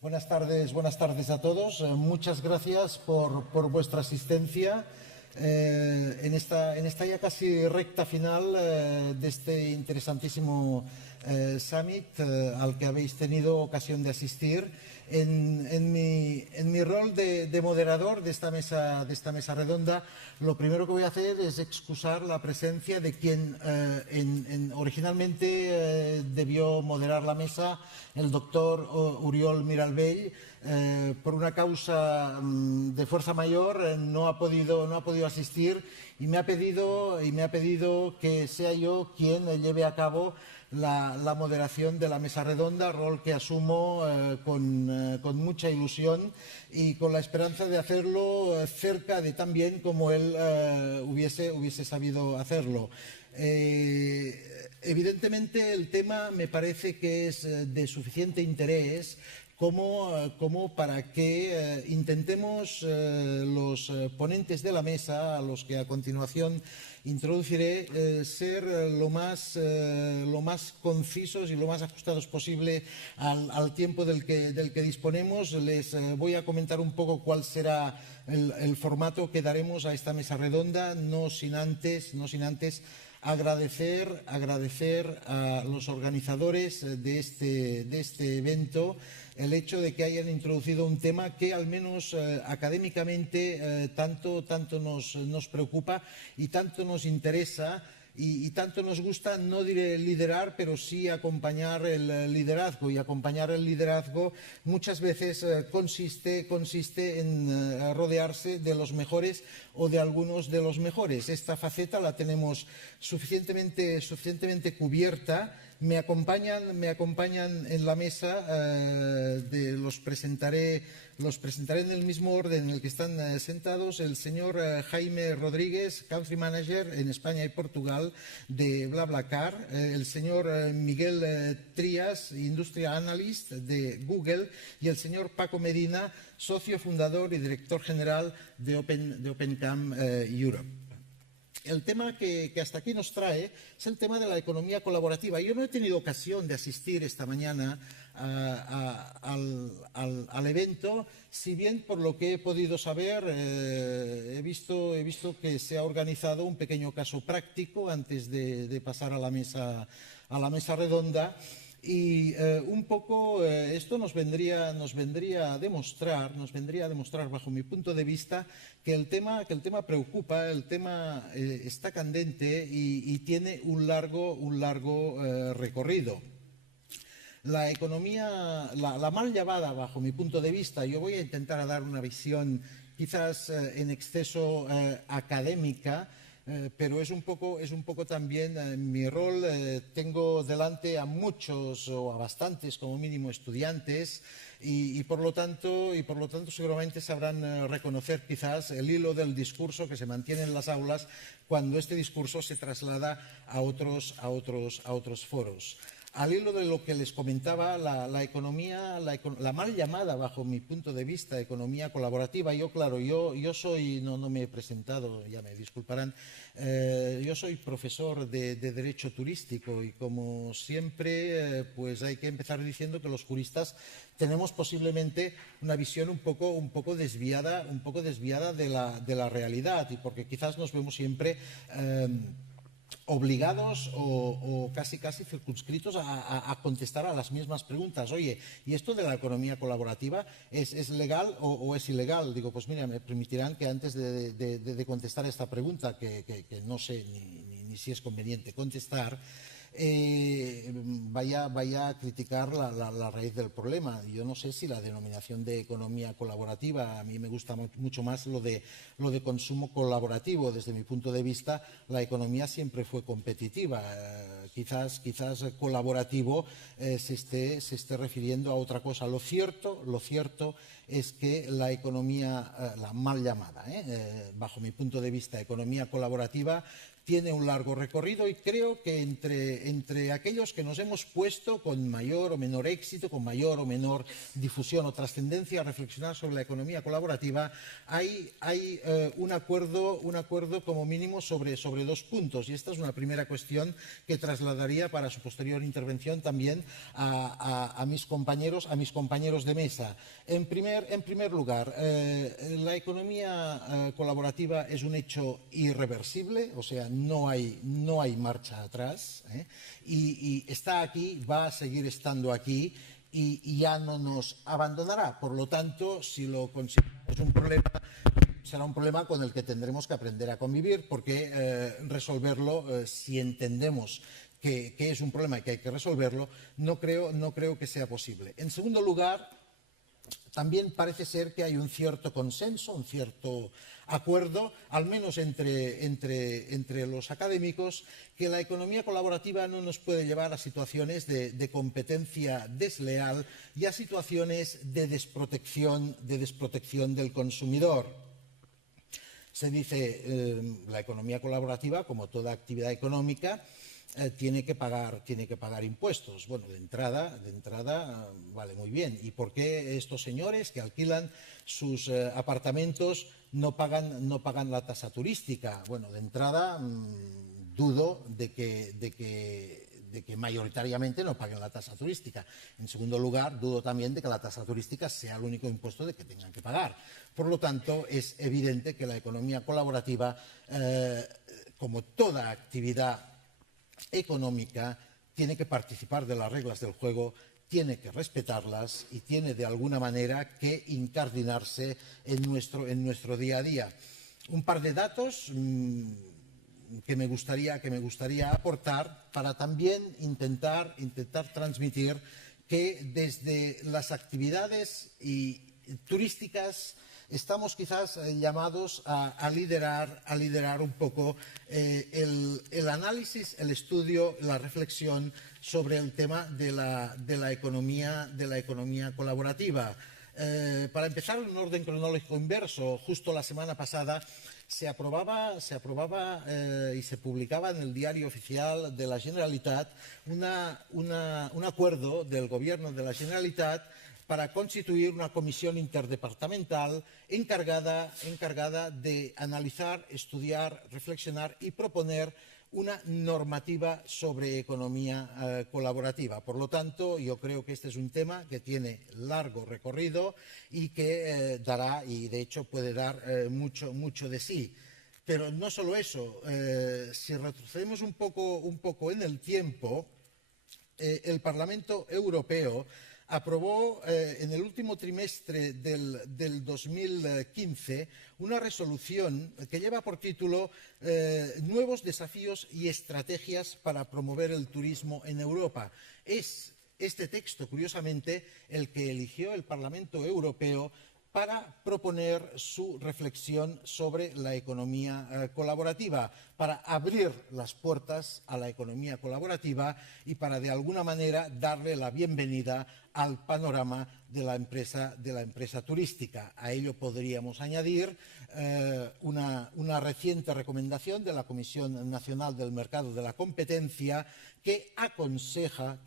Buenas tardes a todos. Muchas gracias por vuestra asistencia en esta ya casi recta final de este interesantísimo summit al que habéis tenido ocasión de asistir. En mi rol de moderador de esta mesa redonda, lo primero que voy a hacer es excusar la presencia de quien originalmente debió moderar la mesa, el doctor Oriol Miralbell. Por una causa de fuerza mayor no ha podido asistir y me ha pedido que sea yo quien lleve a cabo la moderación de la mesa redonda, rol que asumo con mucha ilusión y con la esperanza de hacerlo cerca de tan bien como él hubiese sabido hacerlo. Evidentemente el tema me parece que es de suficiente interés como para que intentemos los ponentes de la mesa, a los que a continuación introduciré, ser lo más concisos y lo más ajustados posible al tiempo del que disponemos. Les voy a comentar un poco cuál será el formato que daremos a esta mesa redonda, no sin antes agradecer a los organizadores de este evento el hecho de que hayan introducido un tema que al menos académicamente tanto nos preocupa y tanto nos interesa y tanto nos gusta, no diré liderar, pero sí acompañar el liderazgo. Y acompañar el liderazgo muchas veces consiste en rodearse de los mejores o de algunos de los mejores. Esta faceta la tenemos suficientemente cubierta. Me acompañan en la mesa, los presentaré en el mismo orden en el que están sentados: el señor Jaime Rodríguez, Country Manager en España y Portugal de BlaBlaCar, el señor Miguel Trías, Industria Analyst de Google, y el señor Paco Medina, socio fundador y director general de Opencam Europe. El tema que hasta aquí nos trae es el tema de la economía colaborativa. Yo no he tenido ocasión de asistir esta mañana al evento, si bien por lo que he podido saber he visto que se ha organizado un pequeño caso práctico antes de pasar a la mesa redonda. Y un poco esto nos vendría a demostrar bajo mi punto de vista que el tema preocupa, el tema está candente y tiene un largo recorrido. La economía, la mal llamada bajo mi punto de vista, yo voy a intentar dar una visión quizás en exceso académica, pero es un poco también mi rol. Tengo delante a muchos o a bastantes como mínimo estudiantes y por lo tanto seguramente sabrán reconocer quizás el hilo del discurso que se mantiene en las aulas cuando este discurso se traslada a otros foros. Al hilo de lo que les comentaba, la economía, la mal llamada bajo mi punto de vista economía colaborativa, yo soy, no me he presentado, ya me disculparán, yo soy profesor de Derecho Turístico y como siempre pues hay que empezar diciendo que los juristas tenemos posiblemente una visión un poco desviada de la realidad, y porque quizás nos vemos siempre obligados o casi circunscritos a contestar a las mismas preguntas. Oye, ¿y esto de la economía colaborativa es legal o es ilegal? Digo, pues mira, me permitirán que antes de contestar esta pregunta, que no sé ni si es conveniente contestar, vaya a criticar la raíz del problema. Yo no sé si la denominación de economía colaborativa, a mí me gusta mucho más lo de consumo colaborativo. Desde mi punto de vista, la economía siempre fue competitiva. Quizás colaborativo se esté refiriendo a otra cosa. Lo cierto es que la economía, la mal llamada, bajo mi punto de vista, economía colaborativa, tiene un largo recorrido y creo que entre aquellos que nos hemos puesto con mayor o menor éxito, con mayor o menor difusión o trascendencia a reflexionar sobre la economía colaborativa, hay un acuerdo como mínimo sobre 2 puntos, y esta es una primera cuestión que trasladaría para su posterior intervención también a mis compañeros de mesa. En primer lugar, la economía colaborativa es un hecho irreversible, o sea, no hay marcha atrás, y está aquí, va a seguir estando aquí y ya no nos abandonará. Por lo tanto, si lo consideramos un problema, será un problema con el que tendremos que aprender a convivir, porque resolverlo, si entendemos que es un problema y que hay que resolverlo, no creo que sea posible. En segundo lugar, también parece ser que hay un cierto consenso, un cierto acuerdo, al menos entre los académicos, que la economía colaborativa no nos puede llevar a situaciones de competencia desleal y a situaciones de desprotección del consumidor. Se dice la economía colaborativa, como toda actividad económica, tiene que pagar impuestos. Bueno, de entrada vale muy bien. ¿Y por qué estos señores que alquilan sus apartamentos no pagan la tasa turística? Bueno, de entrada dudo de que mayoritariamente no paguen la tasa turística. En segundo lugar, dudo también de que la tasa turística sea el único impuesto de que tengan que pagar. Por lo tanto, es evidente que la economía colaborativa, como toda actividad económica, tiene que participar de las reglas del juego, tiene que respetarlas y tiene de alguna manera que incardinarse en nuestro día a día. Un par de datos que me gustaría aportar para también intentar transmitir que desde las actividades turísticas estamos quizás llamados a liderar un poco el análisis, el estudio, la reflexión sobre el tema de la economía colaborativa. Para empezar, en un orden cronológico inverso, justo la semana pasada se aprobaba y se publicaba en el Diario Oficial de la Generalitat un acuerdo del Gobierno de la Generalitat para constituir una comisión interdepartamental encargada de analizar, estudiar, reflexionar y proponer una normativa sobre economía colaborativa. Por lo tanto, yo creo que este es un tema que tiene largo recorrido y que dará, y de hecho puede dar mucho de sí. Pero no solo eso, si retrocedemos un poco en el tiempo, el Parlamento Europeo aprobó en el último trimestre del 2015 una resolución que lleva por título Nuevos desafíos y estrategias para promover el turismo en Europa. Es este texto, curiosamente, el que eligió el Parlamento Europeo para proponer su reflexión sobre la economía colaborativa, para abrir las puertas a la economía colaborativa y para, de alguna manera, darle la bienvenida al panorama de la empresa turística. A ello podríamos añadir una reciente recomendación de la Comisión Nacional del Mercado de la Competencia que aconseja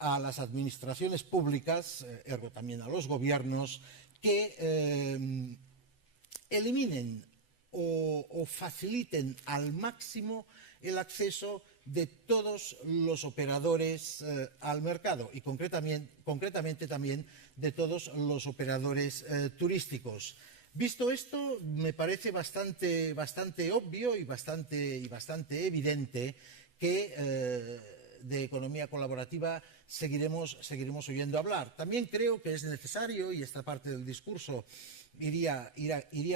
a las administraciones públicas, ergo también a los gobiernos, que eliminen o faciliten al máximo el acceso de todos los operadores al mercado y concretamente también de todos los operadores turísticos. Visto esto, me parece bastante obvio y bastante evidente que de economía colaborativa seguiremos oyendo hablar. También creo que es necesario, y esta parte del discurso iría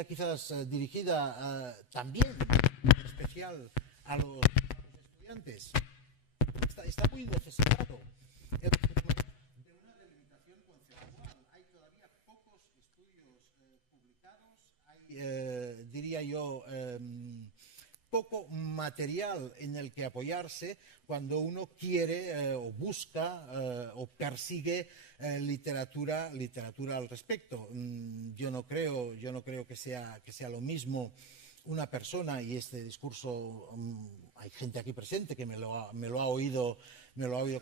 quizás dirigida también en especial a los estudiantes. Está muy necesitado el tema de una delimitación conceptual. Hay todavía pocos estudios publicados, hay, diría yo, poco material en el que apoyarse cuando uno quiere o busca o persigue literatura al respecto. Yo no creo que sea lo mismo una persona, y este discurso hay gente aquí presente que me lo ha oído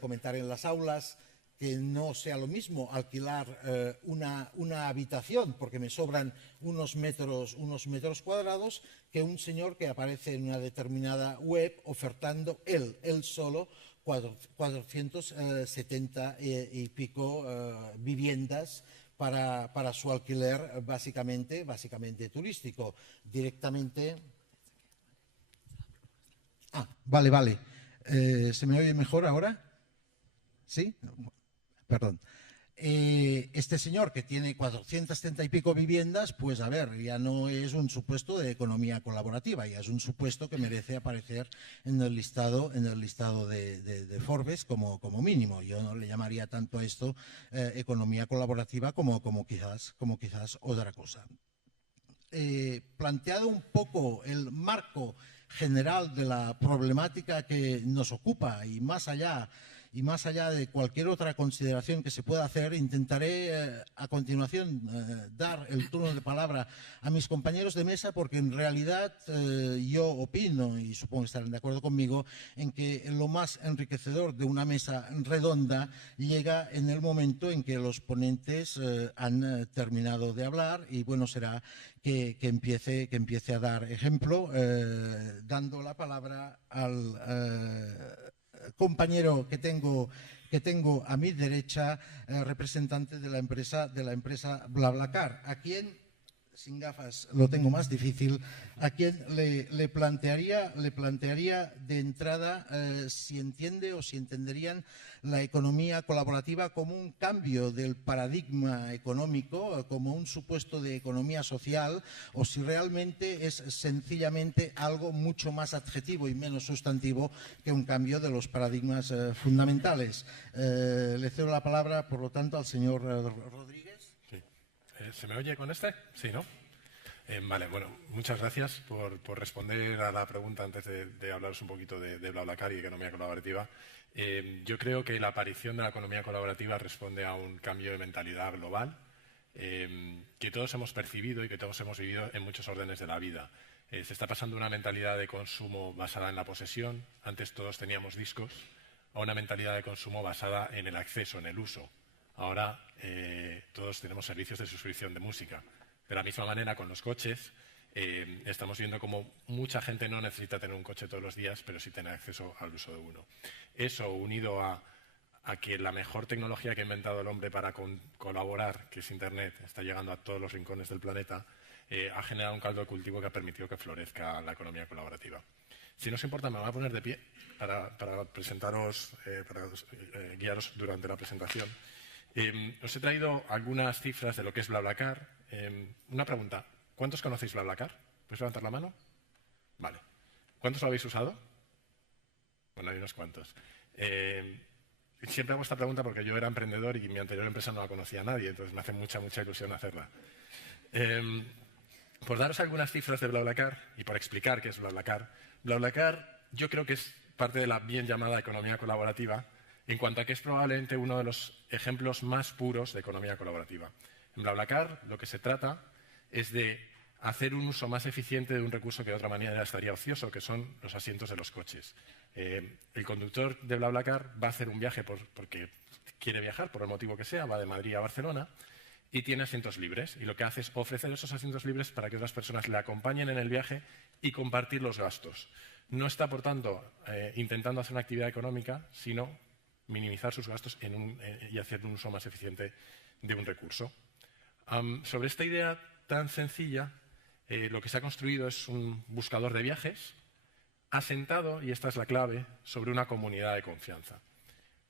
comentar en las aulas, que no sea lo mismo alquilar una habitación porque me sobran unos metros cuadrados, que un señor que aparece en una determinada web ofertando él solo 470 y pico viviendas para su alquiler básicamente turístico. Directamente. Vale. ¿Se me oye mejor ahora? ¿Sí? Perdón. Este señor que tiene 470 y pico viviendas, pues a ver, ya no es un supuesto de economía colaborativa, ya es un supuesto que merece aparecer en el listado de Forbes como mínimo. Yo no le llamaría tanto a esto economía colaborativa como quizás otra cosa. Planteado un poco el marco general de la problemática que nos ocupa y más allá de cualquier otra consideración que se pueda hacer, intentaré a continuación dar el turno de palabra a mis compañeros de mesa, porque en realidad yo opino, y supongo que estarán de acuerdo conmigo, en que lo más enriquecedor de una mesa redonda llega en el momento en que los ponentes han terminado de hablar, y bueno será que empiece a dar ejemplo, dando la palabra al compañero que tengo a mi derecha, representante de la empresa BlaBlaCar, a quien, sin gafas lo tengo más difícil, a quien le plantearía de entrada si entiende o si entenderían la economía colaborativa como un cambio del paradigma económico, como un supuesto de economía social, o si realmente es sencillamente algo mucho más adjetivo y menos sustantivo que un cambio de los paradigmas fundamentales. Le cedo la palabra, por lo tanto, al señor Rodríguez. Sí. ¿Se me oye con este? Sí, ¿no? Vale, bueno, muchas gracias por responder a la pregunta antes de hablaros un poquito de BlaBlaCar y economía colaborativa. Yo creo que la aparición de la economía colaborativa responde a un cambio de mentalidad global que todos hemos percibido y que todos hemos vivido en muchos órdenes de la vida. Se está pasando de una mentalidad de consumo basada en la posesión, antes todos teníamos discos, a una mentalidad de consumo basada en el acceso, en el uso. Ahora todos tenemos servicios de suscripción de música. De la misma manera, con los coches, estamos viendo como mucha gente no necesita tener un coche todos los días, pero sí tener acceso al uso de uno. Eso, unido a que la mejor tecnología que ha inventado el hombre para colaborar, que es Internet, está llegando a todos los rincones del planeta, ha generado un caldo de cultivo que ha permitido que florezca la economía colaborativa. Si no os importa, me voy a poner de pie para presentaros, para guiaros durante la presentación. Os he traído algunas cifras de lo que es BlaBlaCar. Una pregunta. ¿Cuántos conocéis BlaBlaCar? ¿Puedes levantar la mano? Vale. ¿Cuántos lo habéis usado? Bueno, hay unos cuantos. Siempre hago esta pregunta porque yo era emprendedor y mi anterior empresa no la conocía a nadie, entonces me hace mucha ilusión hacerla. Por daros algunas cifras de BlaBlaCar y por explicar qué es BlaBlaCar. BlaBlaCar yo creo que es parte de la bien llamada economía colaborativa, en cuanto a que es probablemente uno de los ejemplos más puros de economía colaborativa. En BlaBlaCar lo que se trata es de hacer un uso más eficiente de un recurso que de otra manera estaría ocioso, que son los asientos de los coches. El conductor de BlaBlaCar va a hacer un viaje porque quiere viajar, por el motivo que sea, va de Madrid a Barcelona y tiene asientos libres. Y lo que hace es ofrecer esos asientos libres para que otras personas le acompañen en el viaje y compartir los gastos. No está, por tanto, intentando hacer una actividad económica, sino minimizar sus gastos y hacer un uso más eficiente de un recurso. Sobre esta idea tan sencilla, lo que se ha construido es un buscador de viajes asentado, y esta es la clave, sobre una comunidad de confianza.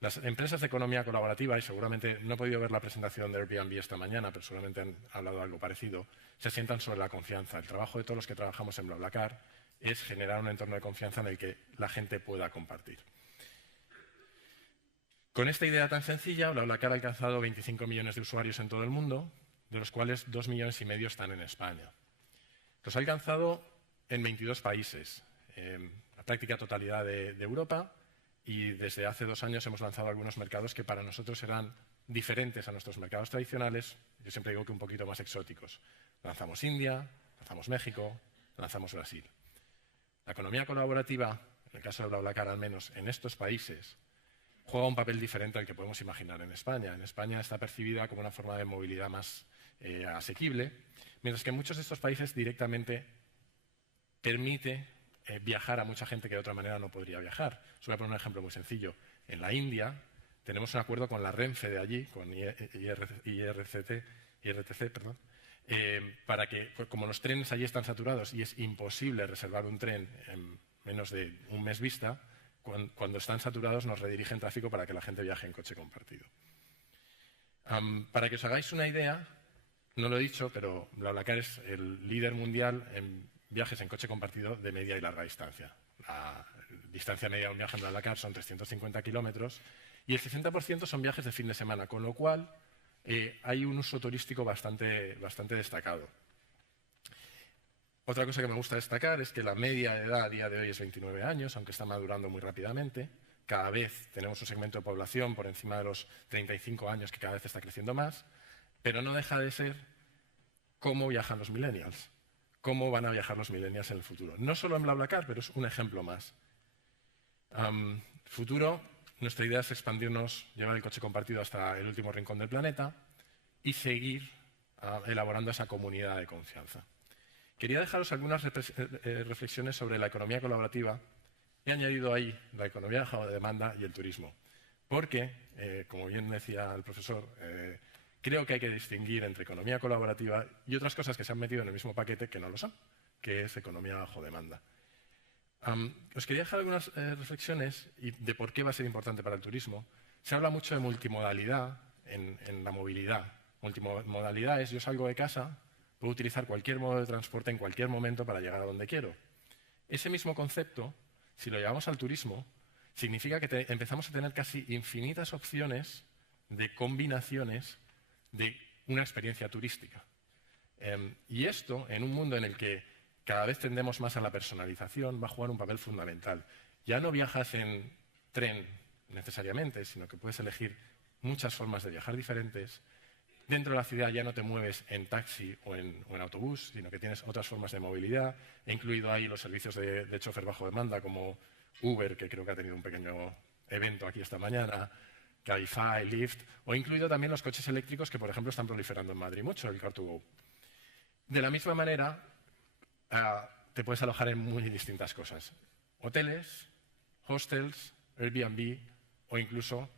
Las empresas de economía colaborativa, y seguramente no he podido ver la presentación de Airbnb esta mañana, pero seguramente han hablado de algo parecido, se asientan sobre la confianza. El trabajo de todos los que trabajamos en BlaBlaCar es generar un entorno de confianza en el que la gente pueda compartir. Con esta idea tan sencilla, BlaBlaCar ha alcanzado 25 millones de usuarios en todo el mundo, de los cuales 2,5 millones están en España. Los ha alcanzado en 22 países, la práctica totalidad de Europa, y desde hace 2 años hemos lanzado algunos mercados que para nosotros eran diferentes a nuestros mercados tradicionales, yo siempre digo que un poquito más exóticos. Lanzamos India, lanzamos México, lanzamos Brasil. La economía colaborativa, en el caso de BlaBlaCar al menos, en estos países, juega un papel diferente al que podemos imaginar en España. En España está percibida como una forma de movilidad más asequible, mientras que en muchos de estos países directamente permite viajar a mucha gente que de otra manera no podría viajar. Os voy a poner un ejemplo muy sencillo. En la India tenemos un acuerdo con la Renfe de allí, con IRTC, para que, como los trenes allí están saturados y es imposible reservar un tren en menos de un mes vista, cuando están saturados nos redirigen tráfico para que la gente viaje en coche compartido. Para que os hagáis una idea, no lo he dicho, pero BlaBlaCar es el líder mundial en viajes en coche compartido de media y larga distancia. La distancia media de un viaje en BlaBlaCar son 350 kilómetros y el 60% son viajes de fin de semana, con lo cual hay un uso turístico bastante destacado. Otra cosa que me gusta destacar es que la media de edad a día de hoy es 29 años, aunque está madurando muy rápidamente. Cada vez tenemos un segmento de población por encima de los 35 años que cada vez está creciendo más, pero no deja de ser cómo viajan los millennials, cómo van a viajar los millennials en el futuro. No solo en BlaBlaCar, pero es un ejemplo más. Futuro, nuestra idea es expandirnos, llevar el coche compartido hasta el último rincón del planeta y seguir elaborando esa comunidad de confianza. Quería dejaros algunas reflexiones sobre la economía colaborativa. He añadido ahí la economía bajo demanda y el turismo, porque, como bien decía el profesor, creo que hay que distinguir entre economía colaborativa y otras cosas que se han metido en el mismo paquete que no lo son, que es economía bajo demanda. Os quería dejar algunas reflexiones de por qué va a ser importante para el turismo. Se habla mucho de multimodalidad en la movilidad. Multimodalidad es yo salgo de casa, puedo utilizar cualquier modo de transporte en cualquier momento para llegar a donde quiero. Ese mismo concepto, si lo llevamos al turismo, significa que empezamos a tener casi infinitas opciones de combinaciones de una experiencia turística. Y esto, en un mundo en el que cada vez tendemos más a la personalización, va a jugar un papel fundamental. Ya no viajas en tren necesariamente, sino que puedes elegir muchas formas de viajar diferentes. Dentro de la ciudad ya no te mueves en taxi o en autobús, sino que tienes otras formas de movilidad. He incluido ahí los servicios de chofer bajo demanda, como Uber, que creo que ha tenido un pequeño evento aquí esta mañana, Cabify, Lyft, o he incluido también los coches eléctricos que, por ejemplo, están proliferando en Madrid mucho, el Car2Go. De la misma manera, te puedes alojar en muy distintas cosas. Hoteles, hostels, Airbnb o incluso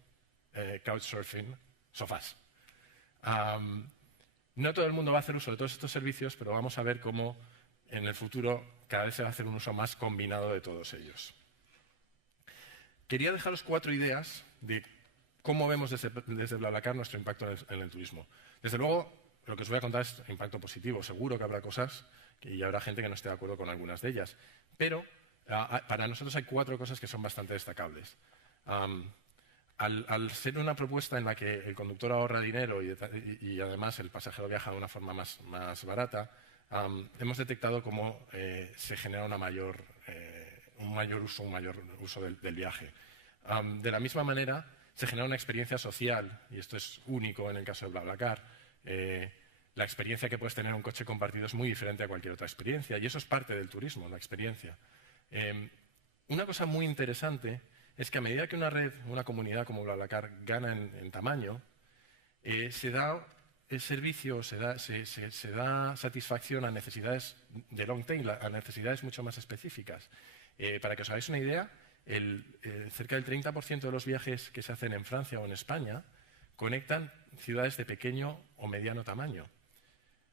couchsurfing, sofás. No todo el mundo va a hacer uso de todos estos servicios, pero vamos a ver cómo en el futuro cada vez se va a hacer un uso más combinado de todos ellos. Quería dejaros 4 ideas de cómo vemos desde BlaBlaCar nuestro impacto en el turismo. Desde luego, lo que os voy a contar es impacto positivo. Seguro que habrá cosas y habrá gente que no esté de acuerdo con algunas de ellas. Pero para nosotros hay 4 cosas que son bastante destacables. Al ser una propuesta en la que el conductor ahorra dinero y además el pasajero viaja de una forma más barata, hemos detectado cómo se genera un mayor uso del viaje. De la misma manera, se genera una experiencia social, y esto es único en el caso de BlaBlaCar. La experiencia que puedes tener en un coche compartido es muy diferente a cualquier otra experiencia, y eso es parte del turismo, la experiencia. Una cosa muy interesante es que a medida que una red, una comunidad como BlaBlaCar gana en tamaño, se da el servicio, se da satisfacción a necesidades de long tail, a necesidades mucho más específicas. Para que os hagáis una idea, cerca del 30% de los viajes que se hacen en Francia o en España conectan ciudades de pequeño o mediano tamaño.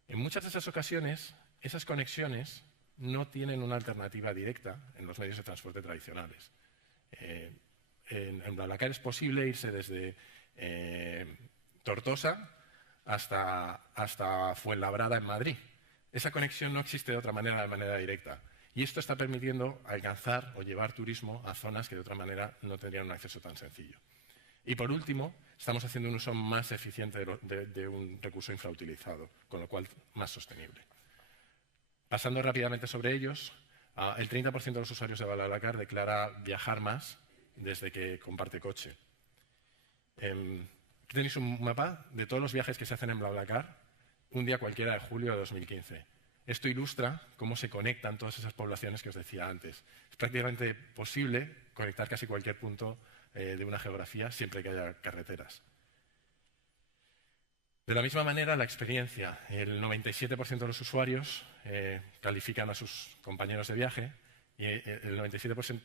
En muchas de esas ocasiones, esas conexiones no tienen una alternativa directa en los medios de transporte tradicionales. En BlaBlaCar es posible irse desde Tortosa hasta Fuenlabrada en Madrid. Esa conexión no existe de otra manera, de manera directa. Y esto está permitiendo alcanzar o llevar turismo a zonas que de otra manera no tendrían un acceso tan sencillo. Y por último, estamos haciendo un uso más eficiente de un recurso infrautilizado, con lo cual más sostenible. Pasando rápidamente sobre ellos, el 30% de los usuarios de BlaBlaCar declara viajar más desde que comparte coche. Aquí tenéis un mapa de todos los viajes que se hacen en BlaBlaCar un día cualquiera de julio de 2015. Esto ilustra cómo se conectan todas esas poblaciones que os decía antes. Es prácticamente posible conectar casi cualquier punto de una geografía siempre que haya carreteras. De la misma manera, la experiencia. El 97% de los usuarios califican a sus compañeros de viaje y el 97%